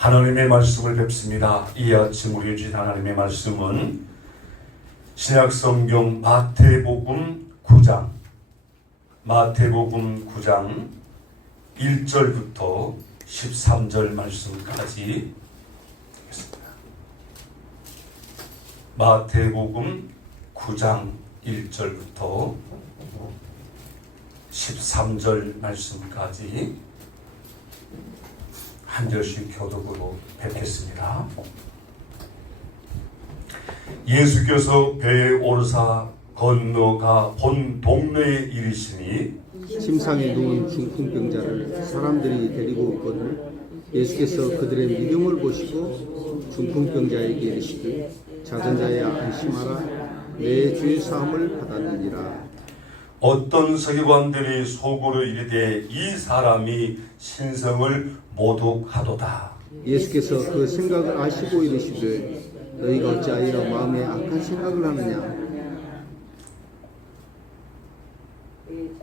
하나님의 말씀을 뵙습니다. 이 아침 우리 주신 하나님의 말씀은 신약성경 마태복음 9장 1절부터 13절 말씀까지 있습니다. 마태복음 9장 1절부터 13절 말씀까지 한 절씩 교독으로 뵙겠습니다. 예수께서 배에 오르사 건너가 본 동네에 이르시니 침상에 누운 중풍병자를 사람들이 데리고 오거늘 예수께서 그들의 믿음을 보시고 중풍병자에게 이르시되 자전자야 안심하라 내 죄 사함을 받았느니라. 어떤 서기관들이 속으로 이르되 이 사람이 신성을 모독하도다. 예수께서 그 생각을 아시고 이르시되 너희가 어찌하여 마음에 악한 생각을 하느냐.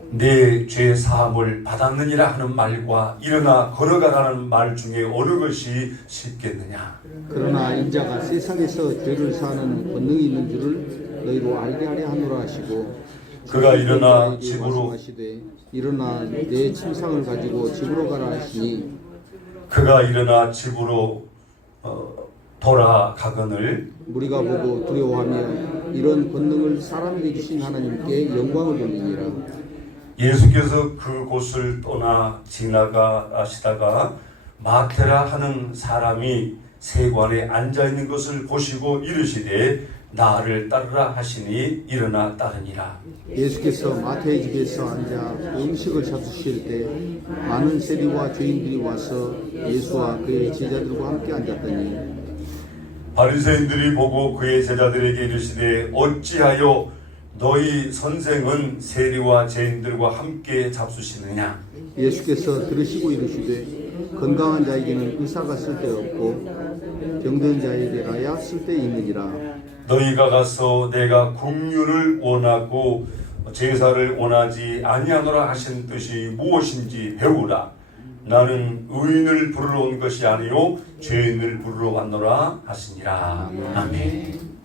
내 죄 사함을 받았느니라 하는 말과 일어나 걸어가라는 말 중에 어느 것이 쉽겠느냐. 그러나 인자가 세상에서 죄를 사하는 권능이 있는 줄을 너희로 알게 하려 하노라 하시고 그가 일어나 집으로 하시되 일어나 내 침상을 가지고 집으로 가라 하시니 돌아가거늘 무리가 보고 두려워하며 이런 권능을 사람에게 주신 하나님께 영광을 돌리니라. 예수께서 그곳을 떠나 지나가시다가 마테라 하는 사람이 세관에 앉아있는 것을 보시고 이르시되 나를 따르라 하시니 일어나 따르니라. 예수께서 마태의 집에서 앉아 음식을 잡수실 때 많은 세리와 죄인들이 와서 예수와 그의 제자들과 함께 앉았더니 바리새인들이 보고 그의 제자들에게 이르시되 어찌하여 너희 선생은 세리와 죄인들과 함께 잡수시느냐. 예수께서 들으시고 이르시되 건강한 자에게는 의사가 쓸데없고 병든 자에게라야 쓸데있느니라. 너희가 가서 내가 긍휼을 원하고 제사를 원하지 아니하노라 하신 뜻이 무엇인지 배우라. 나는 의인을 부르러 온 것이 아니요 죄인을 부르러 왔노라 하시니라. 아멘.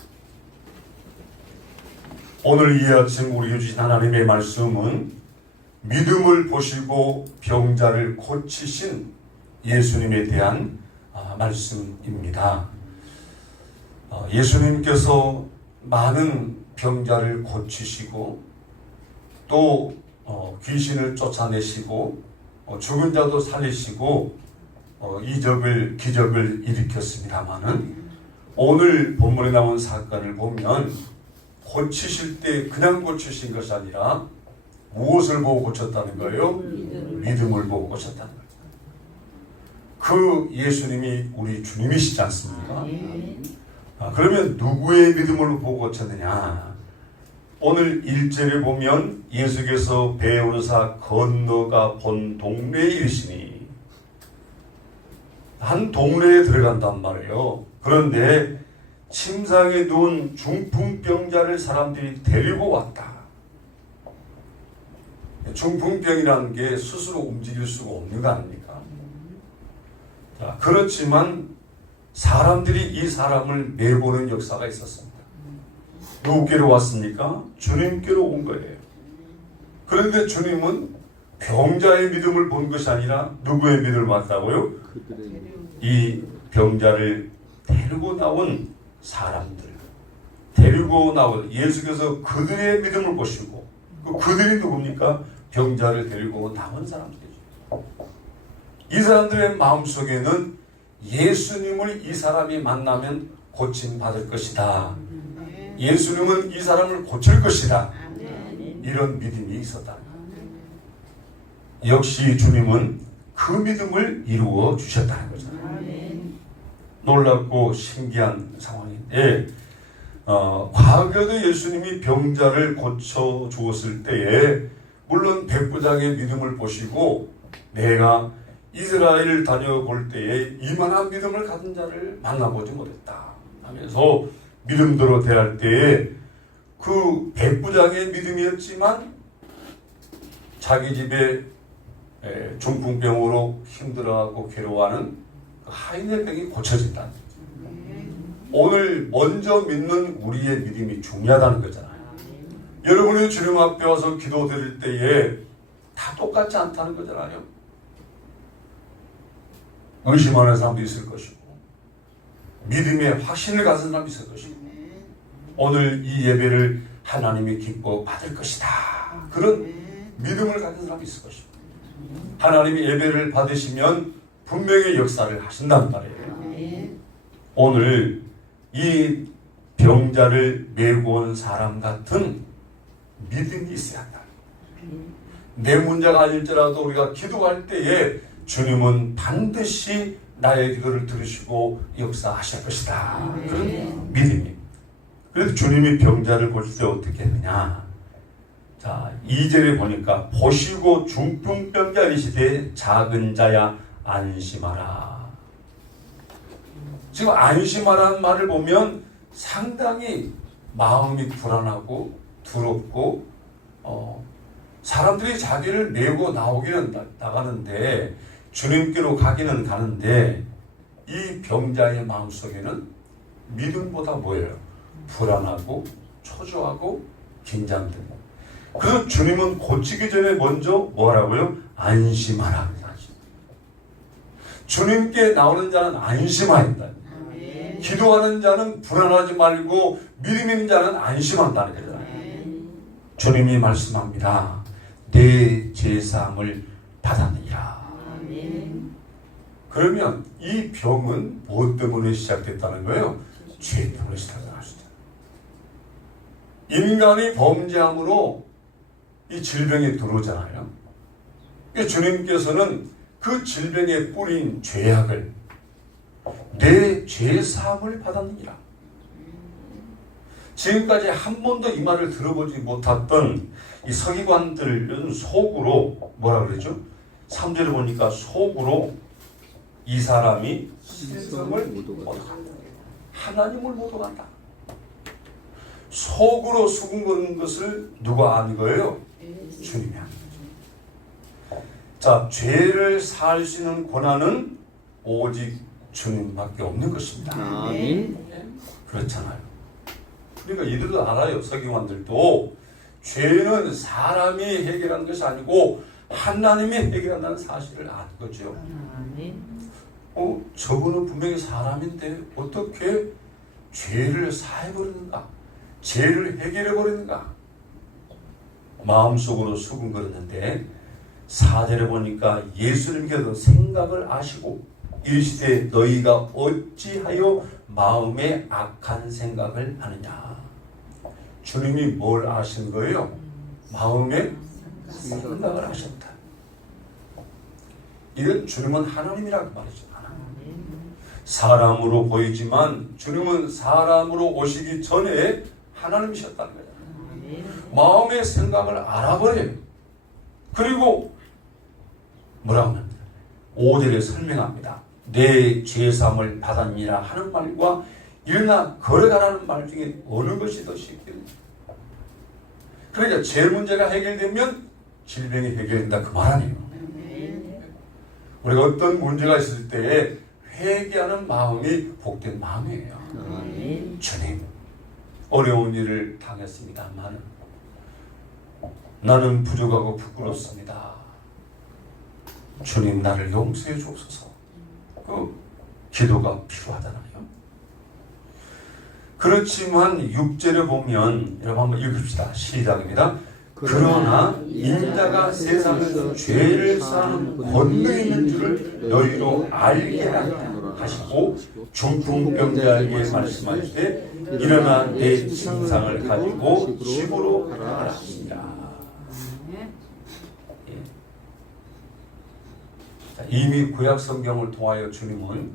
오늘 이 아침 우리에게 주신 하나님의 말씀은 믿음을 보시고 병자를 고치신 예수님에 대한 말씀입니다. 예수님께서 많은 병자를 고치시고 또 귀신을 쫓아내시고 죽은 자도 살리시고 기적을 일으켰습니다마는 오늘 본문에 나온 사건을 보면 고치실 때 그냥 고치신 것이 아니라 무엇을 보고 고쳤다는 거예요? 믿음을 보고 고쳤다는 거예요. 그 예수님이 우리 주님이시지 않습니까? 그러면 누구의 믿음을 보고 고쳤느냐? 오늘 1절에 보면 예수께서 배에 오르사 건너가 본 동네에 이르시니 한 동네에 들어간단 말이에요. 그런데 침상에 누운 중풍병자를 사람들이 데리고 왔다. 중풍병이라는 게 스스로 움직일 수가 없는 거 아닙니까? 자, 그렇지만 사람들이 이 사람을 내보는 역사가 있었습니다. 누구께로 왔습니까? 주님께로 온 거예요. 그런데 주님은 병자의 믿음을 본 것이 아니라 누구의 믿음을 봤다고요? 이 병자를 데리고 나온 사람들, 데리고 나온 예수께서 그들의 믿음을 보시고 그들이 누굽니까? 병자를 데리고 나온 사람들이죠. 이 사람들의 마음속에는 예수님을 이 사람이 만나면 고침받을 것이다. 예수님은 이 사람을 고칠 것이다. 이런 믿음이 있었다. 역시 주님은 그 믿음을 이루어 주셨다는 거죠. 놀랍고 신기한 상황인데 과거에도 예수님이 병자를 고쳐 주었을 때에 물론 백부장의 믿음을 보시고 내가 이스라엘을 다녀볼 때에 이만한 믿음을 가진 자를 만나보지 못했다 하면서 믿음대로 대할 때에 그 백부장의 믿음이었지만 자기 집에 중풍병으로 힘들어하고 괴로워하는 하인의 병이 고쳐진다. 오늘 먼저 믿는 우리의 믿음이 중요하다는 거잖아요. 여러분이 주님 앞에 와서 기도 드릴 때에 다 똑같지 않다는 거잖아요. 의심하는 사람도 있을 것이고 믿음의 확신을 가진 사람도 있을 것이고 오늘 이 예배를 하나님이 기뻐 받을 것이다. 그런 믿음을 가진 사람이 있을 것이고 하나님이 예배를 받으시면 분명히 역사를 하신단 말이에요. 오늘 이 병자를 메고 온 사람 같은 믿음이 있어야 한다. 내 문제가 아닐지라도 우리가 기도할 때에 주님은 반드시 나의 기도를 들으시고 역사하실 것이다. 그런 믿음이. 그래서 주님이 병자를 고칠 때 어떻게 했느냐. 자, 2절에 보니까 보시고 중풍병자 이르시되 작은 자야 안심하라. 지금 안심하라는 말을 보면 상당히 마음이 불안하고 두렵고 사람들이 자기를 메고 나가는데 주님께로 가기는 가는데 이 병자의 마음속에는 믿음보다 뭐예요? 불안하고 초조하고 긴장되고. 그래서 주님은 고치기 전에 먼저 뭐라고요? 안심하라. 주님께 나오는 자는 안심한다. 기도하는 자는 불안하지 말고 믿음 있는 자는 안심한다는 거잖아요. 주님이 말씀합니다. 내 죄사함을 받았느니라. 그러면 이 병은 무엇 때문에 시작됐다는 거예요? 죄 때문에 시작됐다는 거죠. 인간이 범죄함으로 이 질병이 들어오잖아요. 주님께서는 그 질병에 뿌린 죄악을 내 죄사함을 받았느니라. 지금까지 한 번도 이 말을 들어보지 못했던 이 서기관들은 속으로 뭐라 그러죠? 3절을 보니까 속으로 이 사람이 신성을 모독한다. 하나님을 모독한다. 속으로 수군거리는 것을 누가 안 거예요? 주님이 한 거죠. 자, 죄를 사할 수 있는 권한은 오직 주님밖에 없는 것입니다. 아멘. 그렇잖아요. 그러니까 이들도 알아요. 서기관들도 죄는 사람이 해결하는 것이 아니고 하나님이 해결한다는 사실을 아는 거죠. 저분은 분명히 사람인데 어떻게 죄를 사해버리는가? 죄를 해결해버리는가? 마음속으로 수군거렸는데 4절에 보니까 예수님께서 생각을 아시고 이르시되 너희가 어찌하여 마음에 악한 생각을 하느냐. 주님이 뭘 아신 거예요? 마음에 생각을 하셨다. 이건 주님은 하나님이라고 말이죠. 사람으로 보이지만 주님은 사람으로 오시기 전에 하나님이셨다는 거잖아요. 마음의 생각을 알아버려요. 그리고 뭐라고 합니다. 5절에 설명합니다. 내 죄사함을 받았니라 하는 말과 일어나 걸어가라는 말 중에 어느 것이 더 쉽겠느냐. 그러니까 죄 문제가 해결되면 질병이 해결된다 그 말 아니에요. 우리가 어떤 문제가 있을 때에 회개하는 마음이 복된 마음이에요. 주님, 어려운 일을 당했습니다만 나는 부족하고 부끄럽습니다. 주님 나를 용서해 주옵소서. 그 기도가 필요하잖아요. 그렇지만 6절에 보면 여러분 한번 읽읍시다. 시작입니다. 그러나 인자가 세상에서 죄를 사하는 권능이 있는 줄을 너희로 알게 하시고 중풍병자에게 말씀하시되 일어나 내 침상을 가지고 집으로 가라 하십니다. 이미 구약 성경을 통하여 주님은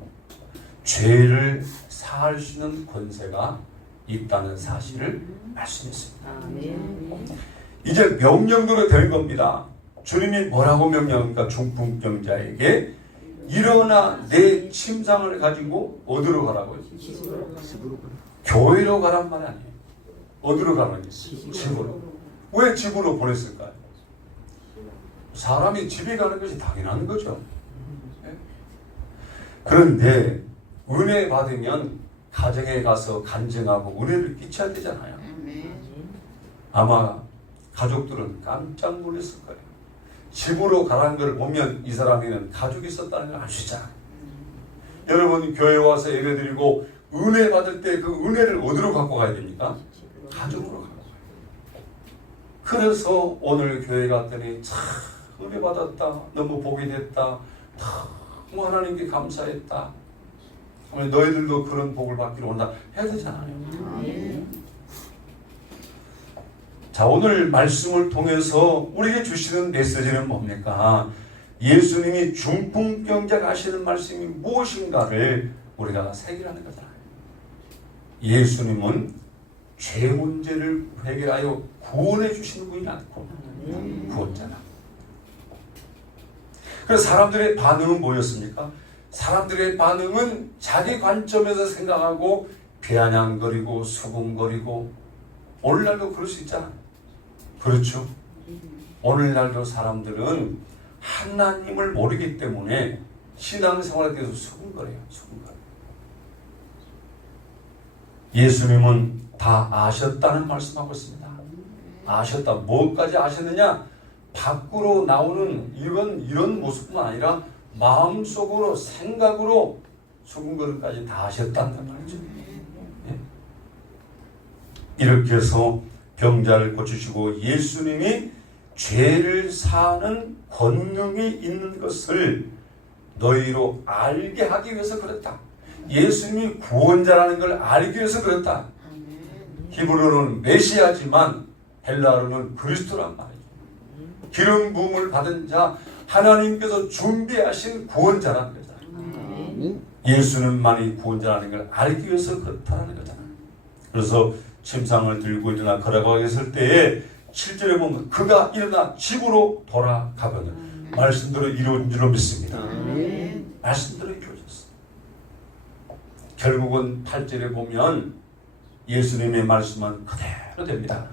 죄를 사할 수 있는 권세가 있다는 사실을 말씀했습니다. 이제 명령대로 될 겁니다. 주님이 뭐라고 명령합니까? 중풍병자에게 일어나 내 침상을 가지고 어디로 가라고요? 교회로 가란 말이 아니에요. 어디로 가라는 거예요? 집으로. 왜 집으로 보냈을까요? 사람이 집에 가는 것이 당연한 거죠. 그런데 은혜 받으면 가정에 가서 간증하고 은혜를 끼쳐야 되잖아요. 아마 가족들은 깜짝 놀랐을 거예요. 집으로 가라는 걸 보면 이 사람에는 가족이 있었다는 걸 알 수 있잖아요. 여러분 교회 와서 예배드리고 은혜 받을 때 그 은혜를 어디로 갖고 가야 됩니까? 가족으로 갖고 가요. 그래서 오늘 교회 갔더니 참 은혜 받았다. 너무 복이 됐다. 너무 하나님께 감사했다. 너희들도 그런 복을 받기로 온다 해야 되잖아요. 자, 오늘 말씀을 통해서 우리에게 주시는 메시지는 뭡니까? 예수님이 중풍병자가 하시는 말씀이 무엇인가를 우리가 새기라는 거잖아요. 예수님은 죄 문제를 해결하여 구원해 주시는 분이 않고 구원자다. 그래서 사람들의 반응은 뭐였습니까? 사람들의 반응은 자기 관점에서 생각하고 비아냥거리고 수군거리고 오늘날도 그럴 수 있잖아요. 그렇죠? 오늘날도 사람들은 하나님을 모르기 때문에 신앙생활에 대해서 수군거려요. 예수님은 다 아셨다는 말씀하고 있습니다. 아셨다. 뭐까지 아셨느냐? 밖으로 나오는 이런 모습뿐만 아니라 마음속으로 생각으로 수군거림까지 다 하셨다는 말이죠. 예? 이렇게 해서 병자를 고치시고 예수님이 죄를 사는 권능이 있는 것을 너희로 알게 하기 위해서 그랬다. 예수님이 구원자라는 걸 알기 위해서 그랬다. 히브리어로는 메시아지만 헬라어로는 그리스도란 말이죠. 기름 부음을 받은 자, 하나님께서 준비하신 구원자라는 거잖아요. 예수님만이 구원자라는 걸 알기 위해서 그렇다는 거잖아요. 그래서 침상을 들고 일어나 걸어가고 있을 때에 7절에 보면 그가 일어나 집으로 돌아가거늘 말씀대로 이루어진 줄로 믿습니다. 말씀대로 이루어졌어. 결국은 8절에 보면 예수님의 말씀은 그대로 됩니다.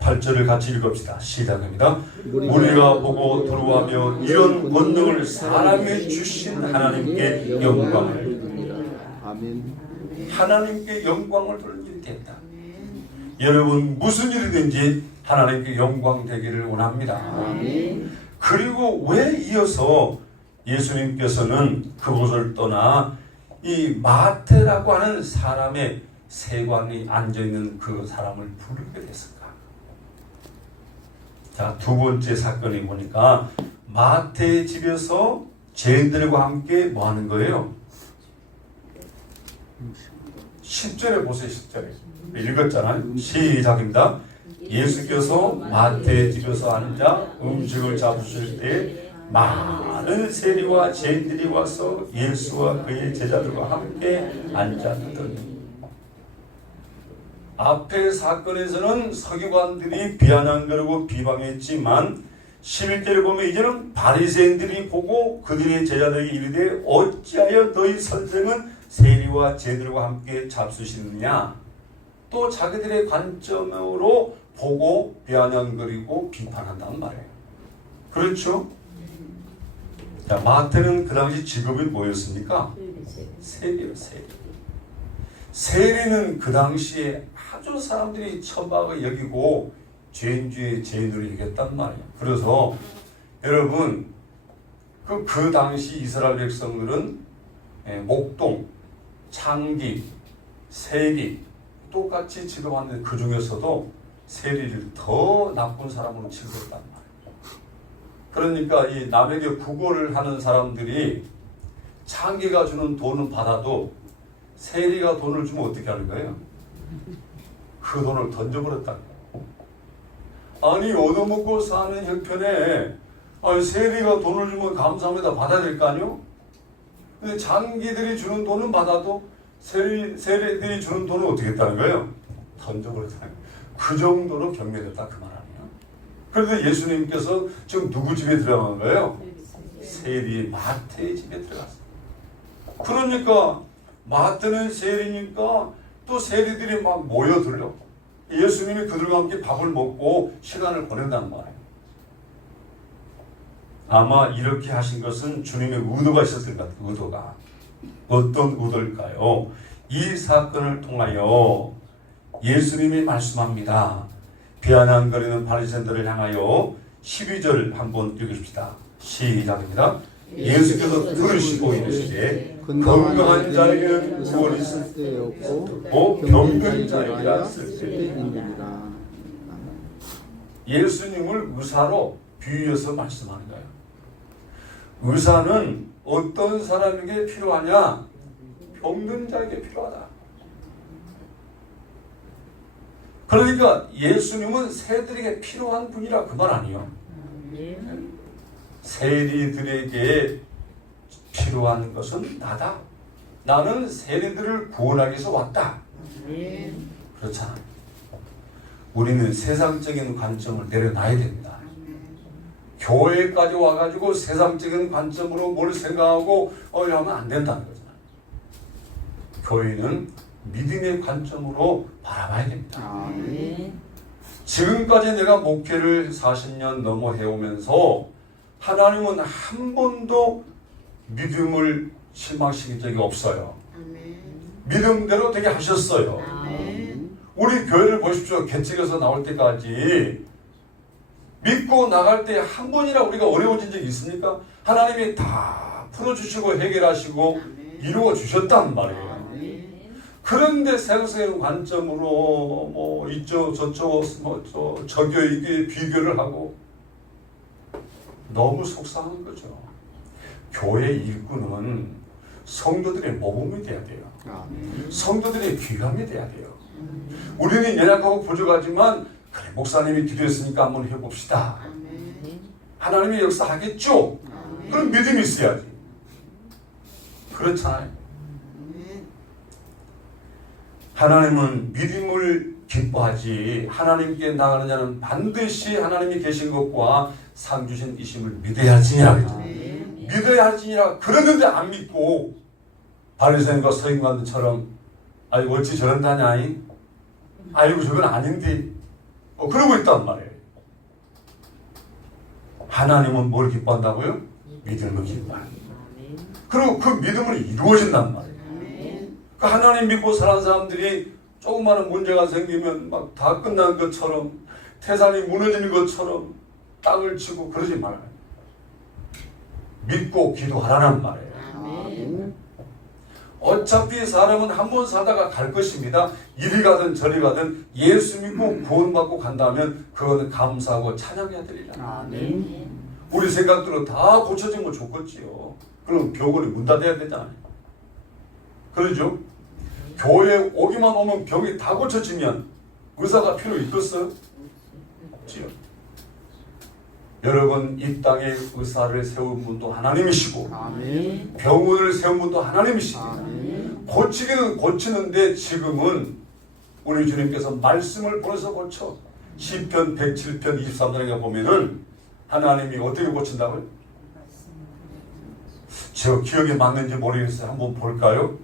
8절을 같이 읽읍시다. 시작합니다. 우리가 보고 두려워하며 이런 권능을 사람에 주신 하나님께 영광을 돌립니다. 하나님께 영광을 돌리는 일이 됐다. 여러분 무슨 일이든지 하나님께 영광 되기를 원합니다. 그리고 왜 이어서 예수님께서는 그곳을 떠나 이 마태라고 하는 사람의 세관이 앉아있는 그 사람을 부르게 됐을까? 자, 두 번째 사건이 보니까 마태의 집에서 죄인들과 함께 뭐 하는 거예요? 10절에 보세요. 10절에 읽었잖아요. 시작입니다. 예수께서 마태의 집에서 앉아 음식을 잡수실 때 많은 세리와 죄인들이 와서 예수와 그의 제자들과 함께 앉았더니, 앞의 사건에서는 서기관들이 비아냥거리고 비방했지만 11절에 보면 이제는 바리새인들이 보고 그들의 제자들에게 이르되 어찌하여 너희 선생은 세리와 죄인들과 함께 잡수시느냐. 또 자기들의 관점으로 보고 비아냥거리고 비판한다는 말이에요. 그렇죠? 자, 마태는 그 당시 직업이 뭐였습니까? 세리요, 세리. 세리는 그 당시에 아주 사람들이 천박하게 여기고 죄인 중에 죄인으로 여겼단 말이에요. 그래서 여러분 그 당시 이스라엘 백성들은 목동, 창기, 세리 똑같이 취급하는데 그 중에서도 세리를 더 나쁜 사람으로 취급했단 말이에요. 그러니까 이 남에게 구걸을 하는 사람들이 창기가 주는 돈은 받아도 세리가 돈을 주면 어떻게 하는 거예요? 그 돈을 던져버렸다. 아니 얻어먹고 사는 형편에 세리가 돈을 주면 감사합니다 받아야 될 거 아니요? 근데 장기들이 주는 돈은 받아도 세리들이 주는 돈은 어떻게 했다는 거예요? 던져버렸다는 거예요. 그 정도로 경멸했다 그 말 아니에요? 그런데 예수님께서 지금 누구 집에 들어간 거예요? 세리 마태의 집에 들어갔어요. 그러니까 마태는 세리니까 또 세리들이 막 모여들려. 예수님이 그들과 함께 밥을 먹고 시간을 보낸다는 말이에요. 아마 이렇게 하신 것은 주님의 의도가 있었을 것 같아요. 의도가. 어떤 의도일까요? 이 사건을 통하여 예수님이 말씀합니다. 비아냥거리는 바리새인들을 향하여 12절 한번 읽읍시다. 시작입니다. 예수께서 들으시고 이르시되 건강한 자에게는 구원이 쓸 데 없고 병든 자에게라 쓸 때 있느니라. 예수님을 의사로 비유해서 말씀하는 거예요. 의사는 어떤 사람에게 필요하냐? 병든 자에게 필요하다. 그러니까 예수님은 세리들에게 필요한 분이라 그 말 아니에요. 세리들에게 필요한 것은 나다. 나는 세리들을 구원하기 위해서 왔다. 그렇잖아. 우리는 세상적인 관점을 내려놔야 됩니다. 교회까지 와가지고 세상적인 관점으로 뭘 생각하고 이러면 안 된다는 거잖아요. 교회는 믿음의 관점으로 바라봐야 됩니다. 지금까지 내가 목회를 40년 넘어 해오면서 하나님은 한 번도 믿음을 실망시킨 적이 없어요. 믿음대로 되게 하셨어요. 우리 교회를 보십시오. 개척에서 나올 때까지 믿고 나갈 때 한 번이나 우리가 어려워진 적이 있습니까? 하나님이 다 풀어주시고 해결하시고 이루어 주셨단 말이에요. 그런데 세상적인 관점으로 뭐 이쪽 저쪽 저교 이게 비교를 하고 너무 속상한 거죠. 교회 일꾼은 성도들의 모범이 돼야 돼요. 성도들의 귀감이 돼야 돼요. 우리는 연약하고 부족하지만 그래 목사님이 기도했으니까 한번 해봅시다. 하나님이 역사하겠죠. 그런 믿음이 있어야지. 그렇잖아요. 하나님은 믿음을 기뻐하지 하나님께 나가는 자는 반드시 하나님이 계신 것과 상 주신 이심을 믿어야 할지니라 그랬잖아요. 믿어야 할지니라 그러는데 안 믿고 바리새인과 서기관들처럼 아이고 어찌 저런다냐 아이고 저건 아닌데 그러고 있단 말이에요. 하나님은 뭘 기뻐한다고요? 믿음을 기뻐합니다. 그리고 그 믿음을 이루어진단 말이에요. 그 하나님 믿고 살아가는 사람들이 조그마한 문제가 생기면 막 다 끝난 것처럼 태산이 무너지는 것처럼 땅을 치고 그러지 말아요. 믿고 기도하라는 말이에요. 어차피 사람은 한 번 살다가 갈 것입니다. 이리 가든 저리 가든 예수 믿고 구원받고 간다면 그거는 감사하고 찬양해야 되리라. 우리 생각대로 다 고쳐지면 좋겠지요. 그럼 교회를 문 닫아야 되잖아요. 그러죠? 교회에 오기만 오면 병이 다 고쳐지면 의사가 필요 있겠어요? 없지요. 여러분 이 땅에 의사를 세운 분도 하나님이시고 병원을 세운 분도 하나님이시고 고치기는 고치는데 지금은 우리 주님께서 말씀을 보내서 고쳐 시편 107편 23절에 보면은 하나님이 어떻게 고친다고요? 저 기억이 맞는지 모르겠어요. 한번 볼까요?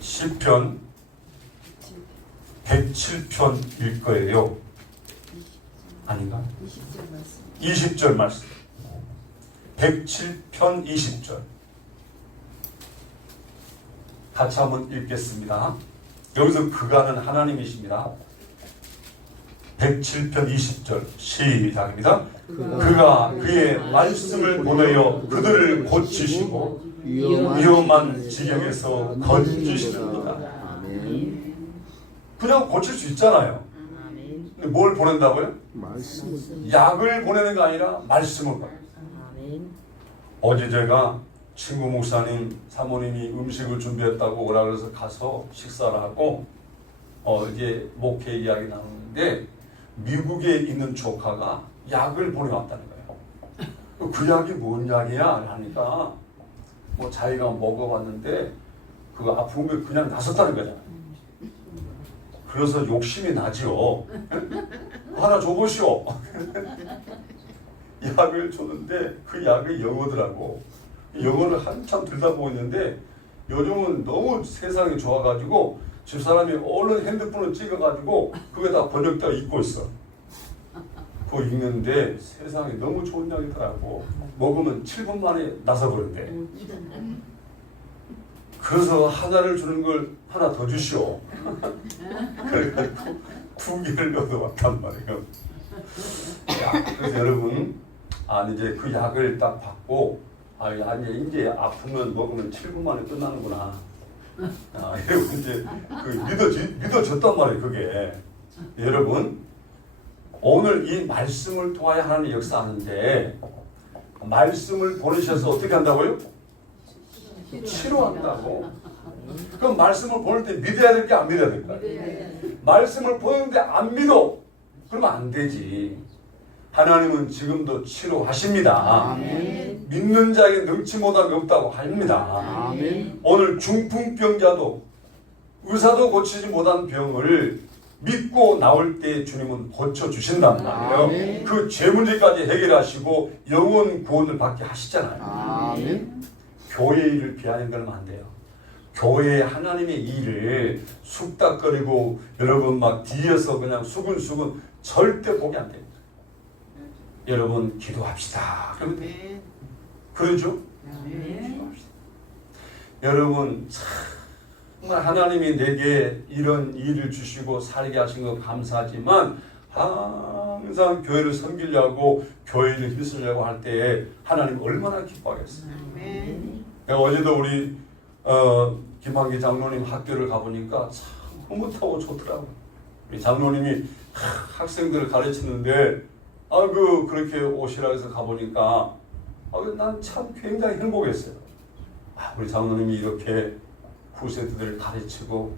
시편 107편일 거예요. 아닌가? 20절 말씀. 107편 20절. 같이 한번 읽겠습니다. 여기서 그가는 하나님이십니다. 107편 20절 시작입니다. 그가 그의 말씀을 보내어 그들을 고치시고 위험한 지경에서 건지시는도다. 그냥 고칠 수 있잖아요. 근데 뭘 보낸다고요? 약을 보내는 게 아니라 말씀을 보내요. 어제 제가 친구 목사님 사모님이 음식을 준비했다고 오라 그래서 가서 식사를 하고 이제 목회 이야기 나누는데 미국에 있는 조카가 약을 보내왔다는 거예요. 그 약이 뭔 약이야? 하니까 뭐 자기가 먹어봤는데 그거 아픈 게 그냥 나섰다는 거잖아요. 그래서 욕심이 나지요. 하나 줘보시오. 약을 줬는데 그 약이 영어더라고. 영어를 한참 들다 보고 있는데 요즘은 너무 세상이 좋아가지고 집사람이 얼른 핸드폰을 찍어가지고 그게 다 번역되어 있고 있어. 그거 읽는데 세상에 너무 좋은 약이더라고. 먹으면 7분 만에 나서버린대. 그래서 하나를 주는 걸 하나 더 주시오. 그래가지고 2개를 얻어왔단 말이에요. 그래서 여러분, 이제 그 약을 딱 받고, 이제 아프면 먹으면 7분 만에 끝나는구나. 이러고 이제 믿어졌단 말이에요, 그게. 여러분, 오늘 이 말씀을 통하여 하나님 역사하는데, 말씀을 보내셔서 어떻게 한다고요? 치료한다고. 그럼 말씀을 보낼 때 믿어야 될 게 안 믿어야 될까요? 말씀을 보내는데 안 믿어. 그러면 안 되지. 하나님은 지금도 치료하십니다. 아멘. 믿는 자에게 능치 못함이 없다고 합니다. 아멘. 오늘 중풍병자도 의사도 고치지 못한 병을 믿고 나올 때 주님은 고쳐주신단 말이에요. 아멘. 그 죄 문제까지 해결하시고 영혼 구원을 받게 하시잖아요. 아멘. 교회 일을 비하는 건 안 돼요. 교회 하나님의 일을 숙닥거리고 여러분 막 뒤에서 그냥 수근수근 절대 보기 안 됩니다. 여러분 기도합시다. 그러면 돼. 그러죠? 기도합시다. 여러분 정말 하나님이 내게 이런 일을 주시고 살게 하신 거 감사하지만 항상 교회를 섬기려고 교회를 힘쓰려고 할 때에 하나님 얼마나 기뻐하겠어요. 내가 어제도 우리 김한기 장로님 학교를 가보니까 참 흐뭇하고 좋더라고요. 우리 장로님이 학생들을 가르치는데 그렇게 오시라 해서 가보니까 난 참 굉장히 행복했어요. 우리 장로님이 이렇게 후세들을 가르치고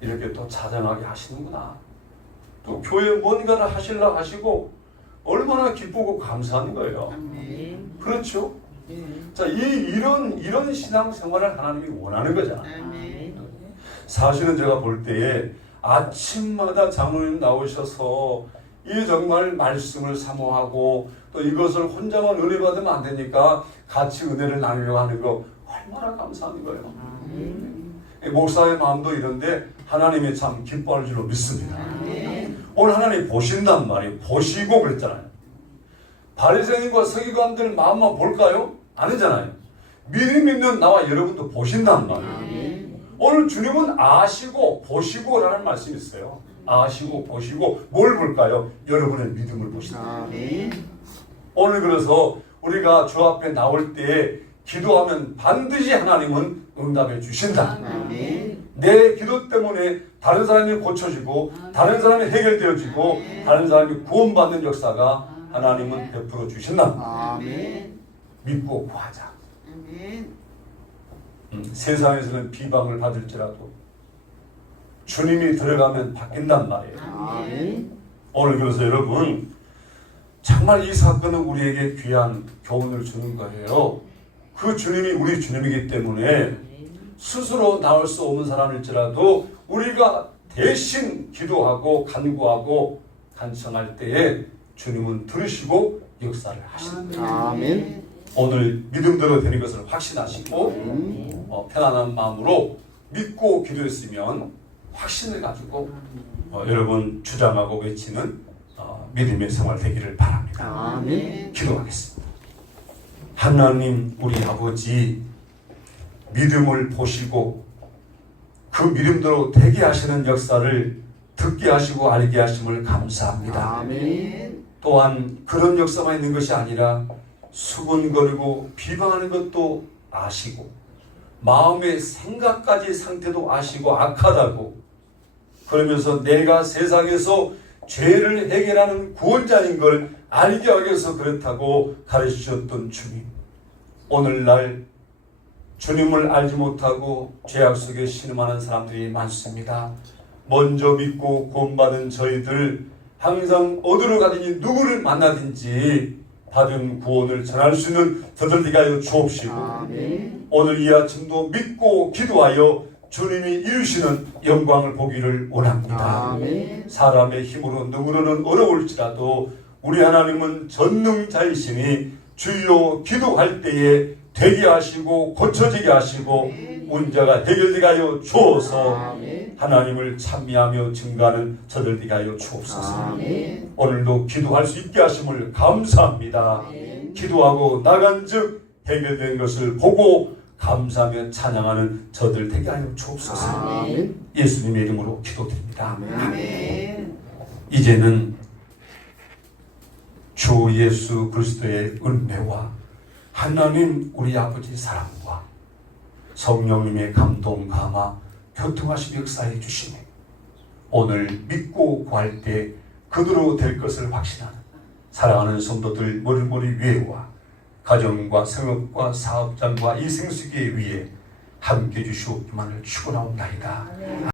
이렇게 또 자장하게 하시는구나. 또 교회에 뭔가를 하시려고 하시고 얼마나 기쁘고 감사한 거예요. 그렇죠? 자, 이런 신앙생활을 하나님이 원하는 거잖아요. 사실은 제가 볼 때에 아침마다 장로님 나오셔서 이 정말 말씀을 사모하고 또 이것을 혼자만 은혜 받으면 안 되니까 같이 은혜를 나누려고 하는 거 얼마나 감사한 거예요. 목사의 마음도 이런데 하나님이 참 기뻐할 줄로 믿습니다. 오늘 하나님 보신단 말이에요. 보시고 그랬잖아요. 바리새인과 서기관들 마음만 볼까요? 아니잖아요. 믿음 있는 나와 여러분도 보신단 말이에요. 오늘 주님은 아시고 보시고라는 말씀이 있어요. 아시고 보시고 뭘 볼까요? 여러분의 믿음을 보신다. 오늘 그래서 우리가 주 앞에 나올 때 기도하면 반드시 하나님은 응답해 주신다. 내 기도 때문에 다른 사람이 고쳐지고 다른 사람이 해결되어지고 다른 사람이 구원받는 역사가 하나님은 베풀어 주신다. 믿고 구하자. 세상에서는 비방을 받을지라도 주님이 들어가면 바뀐단 말이에요. 오늘 그래서 여러분 정말 이 사건은 우리에게 귀한 교훈을 주는 거예요. 그 주님이 우리 주님이기 때문에 스스로 나올 수 없는 사람일지라도 우리가 대신 기도하고 간구하고 간청할 때에 주님은 들으시고 역사를 하신다. 아멘. 오늘 믿음대로 되는 것을 확신하시고 편안한 마음으로 믿고 기도했으면 확신을 가지고 여러분 주장하고 외치는 믿음의 생활 되기를 바랍니다. 아멘. 기도하겠습니다. 하나님 우리 아버지 믿음을 보시고 그 믿음대로 되게 하시는 역사를 듣게 하시고 알게 하심을 감사합니다. 아멘. 또한 그런 역사만 있는 것이 아니라 수군거리고 비방하는 것도 아시고 마음의 생각까지 상태도 아시고 악하다고 그러면서 내가 세상에서 죄를 해결하는 구원자인 걸 알게 하기 위해서 그렇다고 가르치셨던 주님, 오늘날 주님을 알지 못하고 죄악 속에 신음하는 사람들이 많습니다. 먼저 믿고 구원받은 저희들 항상 어디로 가든지 누구를 만나든지 받은 구원을 전할 수 있는 저들에게 하여 주옵시고 아멘. 오늘 이 아침도 믿고 기도하여 주님이 이루시는 영광을 보기를 원합니다. 아멘. 사람의 힘으로 누구로는 어려울지라도 우리 하나님은 전능자이시니 주여 기도할 때에 되게 하시고 고쳐지게 하시고 문제가 해결되게 하여 주어서 아멘. 하나님을 찬미하며 증거하는 저들 되게 하여 주옵소서. 아멘. 오늘도 기도할 수 있게 하심을 감사합니다. 기도하고 나간즉 해결된 것을 보고 감사하며 찬양하는 저들 되게 하여 주옵소서. 아멘. 예수님의 이름으로 기도드립니다. 아멘. 이제는 주 예수 그리스도의 은혜와 하나님 우리 아버지 사랑과 성령님의 감동 감화 교통하심 역사해 주시니 오늘 믿고 구할 때 그대로 될 것을 확신하는 사랑하는 성도들 머리머리 위에와 가정과 생업과 사업장과 이 생수계 위에 함께 주시옵기만을 축원하옵나이다.